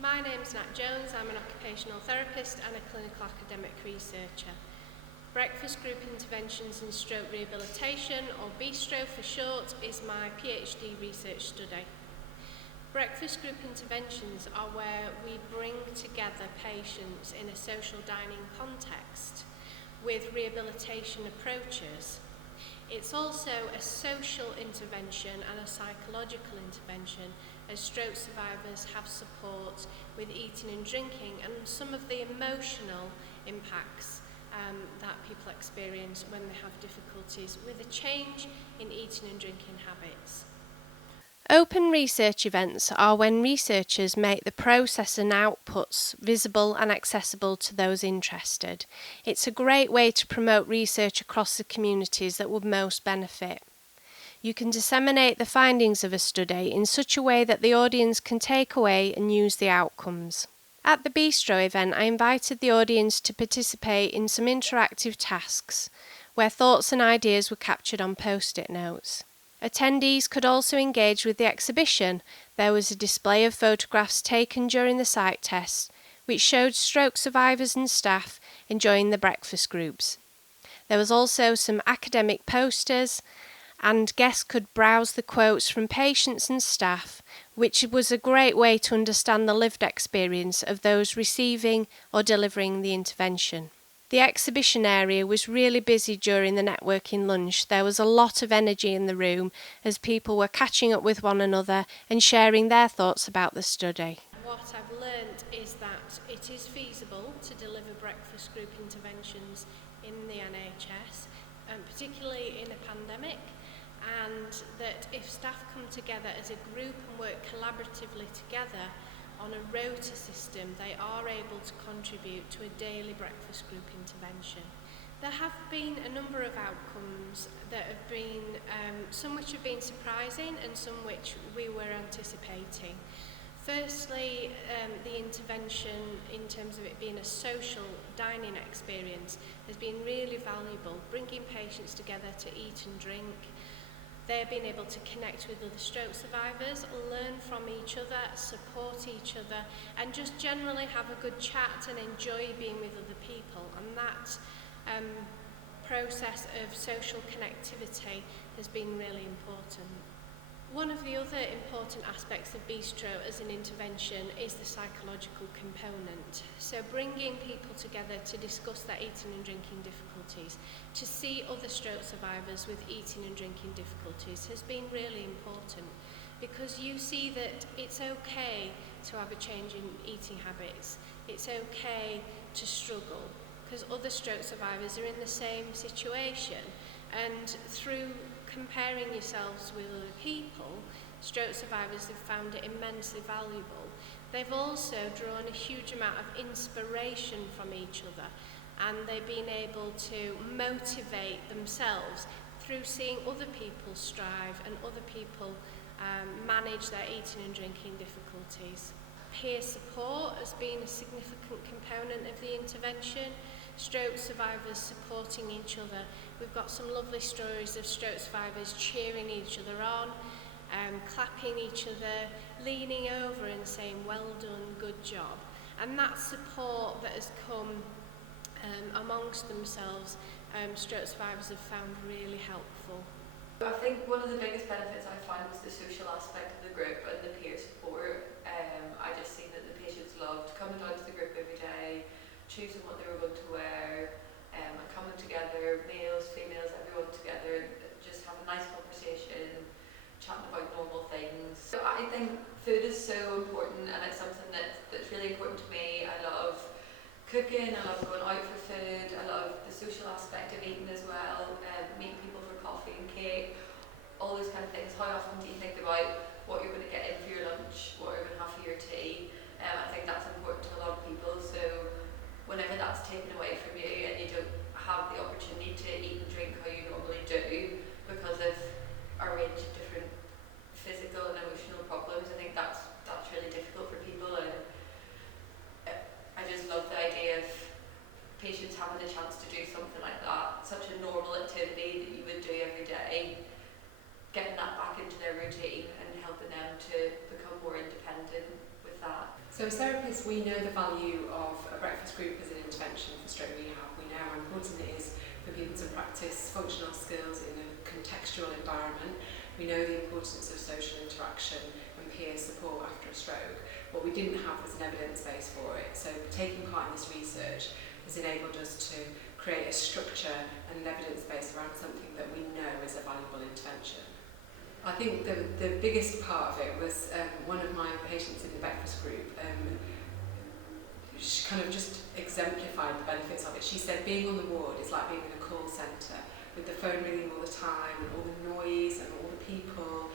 My name's Nat Jones, I'm an occupational therapist and a clinical academic researcher. Breakfast Group Interventions in Stroke Rehabilitation, or BISTRo for short, is my PhD research study. Breakfast group interventions are where we bring together patients in a social dining context with rehabilitation approaches. It's also a social intervention and a psychological intervention, as stroke survivors have support with eating and drinking and some of the emotional impacts that people experience when they have difficulties with a change in eating and drinking habits. Open research events are when researchers make the process and outputs visible and accessible to those interested. It's a great way to promote research across the communities that would most benefit. You can disseminate the findings of a study in such a way that the audience can take away and use the outcomes. At the BISTRo event, I invited the audience to participate in some interactive tasks where thoughts and ideas were captured on post-it notes. Attendees could also engage with the exhibition. There was a display of photographs taken during the psych test, which showed stroke survivors and staff enjoying the breakfast groups. There was also some academic posters, and guests could browse the quotes from patients and staff, which was a great way to understand the lived experience of those receiving or delivering the intervention. The exhibition area was really busy during the networking lunch. There was a lot of energy in the room as people were catching up with one another and sharing their thoughts about the study. What I've learned is that it is feasible to deliver breakfast group interventions in the NHS, particularly in a pandemic, and that if staff come together as a group and work collaboratively together on a rota system, they are able to contribute to a daily breakfast group intervention. There have been a number of outcomes that have been, some which have been surprising and some which we were anticipating. Firstly, the intervention in terms of it being a social dining experience has been really valuable, bringing patients together to eat and drink. They've been able to connect with other stroke survivors, learn from each other, support each other, and just generally have a good chat and enjoy being with other people. And that process of social connectivity has been really important. One of the other important aspects of BISTRo as an intervention is the psychological component. So bringing people together to discuss their eating and drinking difficulties, to see other stroke survivors with eating and drinking difficulties has been really important, because you see that it's okay to have a change in eating habits. It's okay to struggle, because other stroke survivors are in the same situation, and through comparing yourselves with other people, stroke survivors have found it immensely valuable. They've also drawn a huge amount of inspiration from each other, and they've been able to motivate themselves through seeing other people strive and other people manage their eating and drinking difficulties. Peer support has been a significant component of the intervention. Stroke survivors supporting each other. We've got some lovely stories of stroke survivors cheering each other on, clapping each other, leaning over and saying, "Well done, good job." And that support that has come amongst themselves, stroke survivors have found really helpful. I think one of the biggest benefits I found was the social aspect of the group and the peer support. I just seen that the patients loved coming down to the group every day, choosing what they were going to wear, and coming together, males, females, everyone together, just have a nice conversation, chatting about normal things. So I think food is so important, and it's something that's really important to me. I love cooking, I love going out for food, I love the social aspect of eating as well, meeting people for coffee and cake, all those kind of things. How often do you think about what you're going to get in for your lunch, what you're going to have for your tea? I think that's important to a lot of people, so whenever that's taken away from you and you don't have the opportunity to eat and drink how you normally do because of a range of different physical and emotional problems, I think that's really difficult for people. And I just love the idea of patients having a chance to do something like that, such a normal activity that you would do every day, getting that back into their routine and helping them to So as therapists, we know the value of a breakfast group as an intervention for stroke rehab. We know how important it is for people to practice functional skills in a contextual environment. We know the importance of social interaction and peer support after a stroke. What we didn't have was an evidence base for it. So taking part in this research has enabled us to create a structure and an evidence base around something that we know is a valuable intervention. I think the biggest part of it was one of my patients in the breakfast group, she kind of just exemplified the benefits of it. She said being on the ward is like being in a call centre with the phone ringing all the time and all the noise and all the people.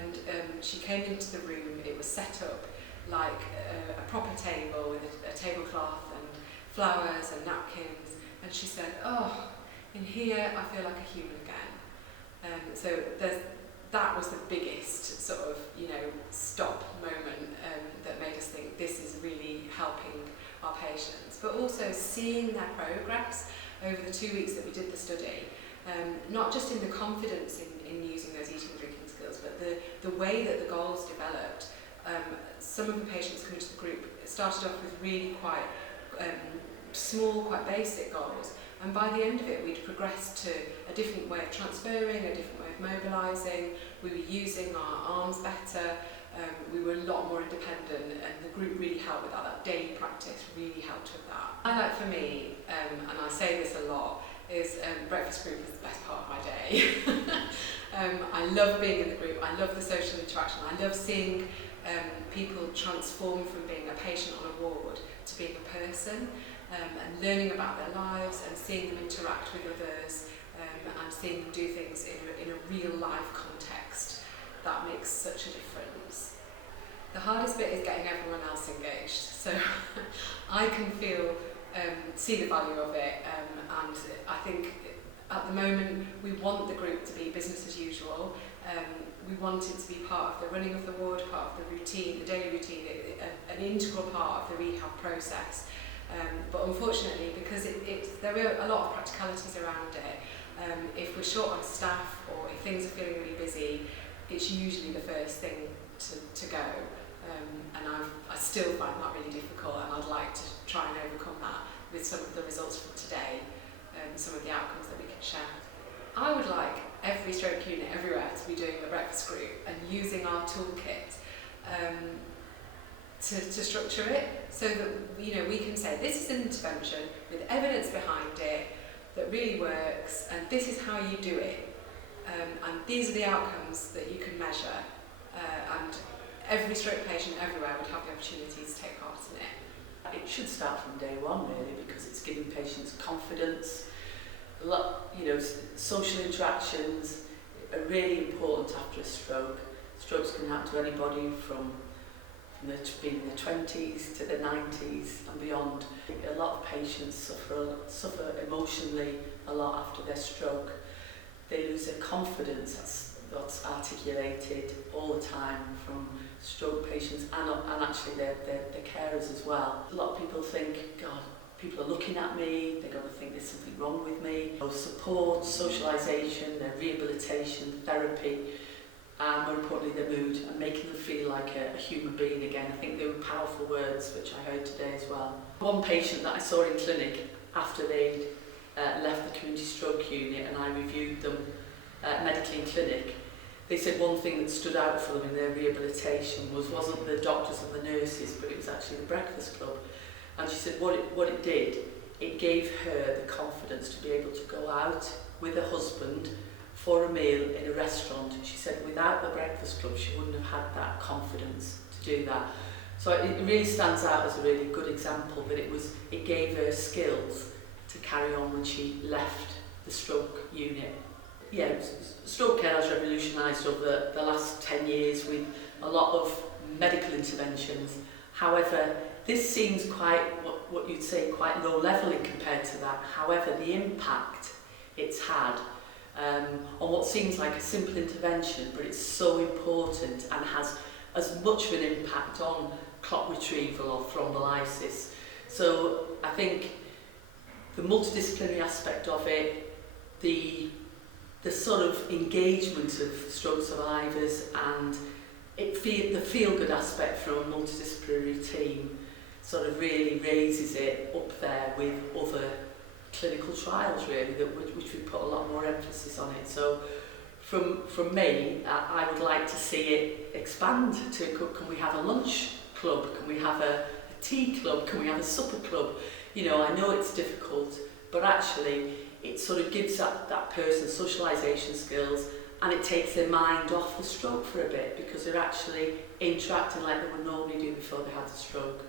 And she came into the room, it was set up like a proper table with a tablecloth and flowers and napkins. And she said, oh, in here I feel like a human again. So that was the biggest sort of, stop moment that made us think this is really helping our patients. But also seeing their progress over the 2 weeks that we did the study, not just in the confidence in using those eating and drinking skills, but the way that the goals developed. Some of the patients coming to the group started off with really quite small, quite basic goals. And by the end of it, we'd progressed to a different way of transferring, a different way of mobilising. We were using our arms better. We were a lot more independent, and the group really helped with that. That daily practice really helped with that. Highlight for me, and I say this a lot, is breakfast group is the best part of my day. I love being in the group. I love the social interaction. I love seeing people transform from being a patient on a ward to being a person. And learning about their lives and seeing them interact with others and seeing them do things in a real life context. That makes such a difference. The hardest bit is getting everyone else engaged. So I can see the value of it, and I think at the moment we want the group to be business as usual. We want it to be part of the running of the ward, part of the routine, the daily routine, an integral part of the rehab process. But unfortunately, because there are a lot of practicalities around it, if we're short on staff or if things are feeling really busy, it's usually the first thing to go. And I still find that really difficult, and I'd like to try and overcome that with some of the results from today, some of the outcomes that we can share. I would like every stroke unit everywhere to be doing a breakfast group and using our toolkit to structure it, so that we can say this is an intervention with evidence behind it that really works, and this is how you do it, and these are the outcomes that you can measure, and every stroke patient everywhere would have the opportunity to take part in it. It should start from day one, really, because it's giving patients confidence. Social interactions are really important after a stroke. Strokes can happen to anybody from being in the 20s to the 90s and beyond. A lot of patients suffer emotionally a lot after their stroke. They lose their confidence. That's articulated all the time from stroke patients and actually their carers as well. A lot of people think, God, people are looking at me, they're going to think there's something wrong with me. Support, socialisation, their rehabilitation, therapy, and more importantly their mood, and making them feel like a human being again. I think they were powerful words which I heard today as well. One patient that I saw in clinic after they'd left the community stroke unit and I reviewed them medically in clinic, they said one thing that stood out for them in their rehabilitation wasn't the doctors and the nurses, but it was actually the breakfast club. And she said what it did, it gave her the confidence to be able to go out with her husband for a meal in a restaurant. She said without the breakfast club she wouldn't have had that confidence to do that. So it really stands out as a really good example that it gave her skills to carry on when she left the stroke unit. Yeah, stroke care has revolutionised over the last 10 years with a lot of medical interventions. However, this seems quite, what you'd say, quite low level in compared to that. However, the impact it's had on what seems like a simple intervention, but it's so important and has as much of an impact on clot retrieval or thrombolysis. So I think the multidisciplinary aspect of it, the sort of engagement of stroke survivors and the feel-good aspect from a multidisciplinary team sort of really raises it up there with other clinical trials, really, which we put a lot more emphasis on it. So from me, I would like to see it expand to, can we have a lunch club, can we have a tea club, can we have a supper club? You know, I know it's difficult, but actually it sort of gives that person socialisation skills, and it takes their mind off the stroke for a bit because they're actually interacting like they would normally do before they had the stroke.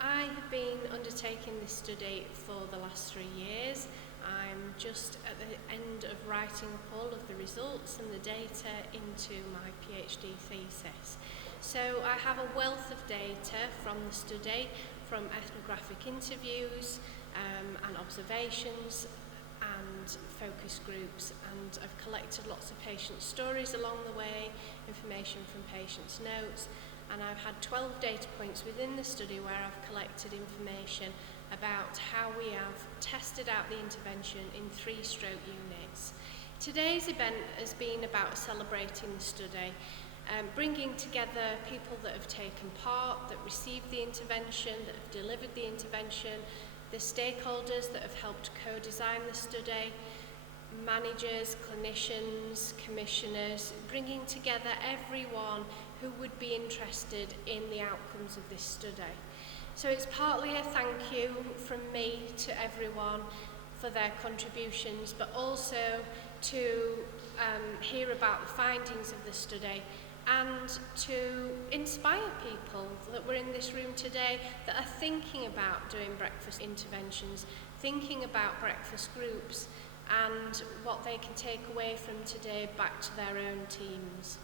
I have been undertaking this study for the last 3 years. I'm just at the end of writing up all of the results and the data into my PhD thesis. So I have a wealth of data from the study, from ethnographic interviews and observations and focus groups, and I've collected lots of patient stories along the way, information from patients' notes, and I've had 12 data points within the study where I've collected information about how we have tested out the intervention in 3 stroke units. Today's event has been about celebrating the study, bringing together people that have taken part, that received the intervention, that have delivered the intervention, the stakeholders that have helped co-design the study, managers, clinicians, commissioners, bringing together everyone who would be interested in the outcomes of this study. So it's partly a thank you from me to everyone for their contributions, but also to hear about the findings of the study and to inspire people that were in this room today that are thinking about doing breakfast interventions, thinking about breakfast groups, and what they can take away from today back to their own teams.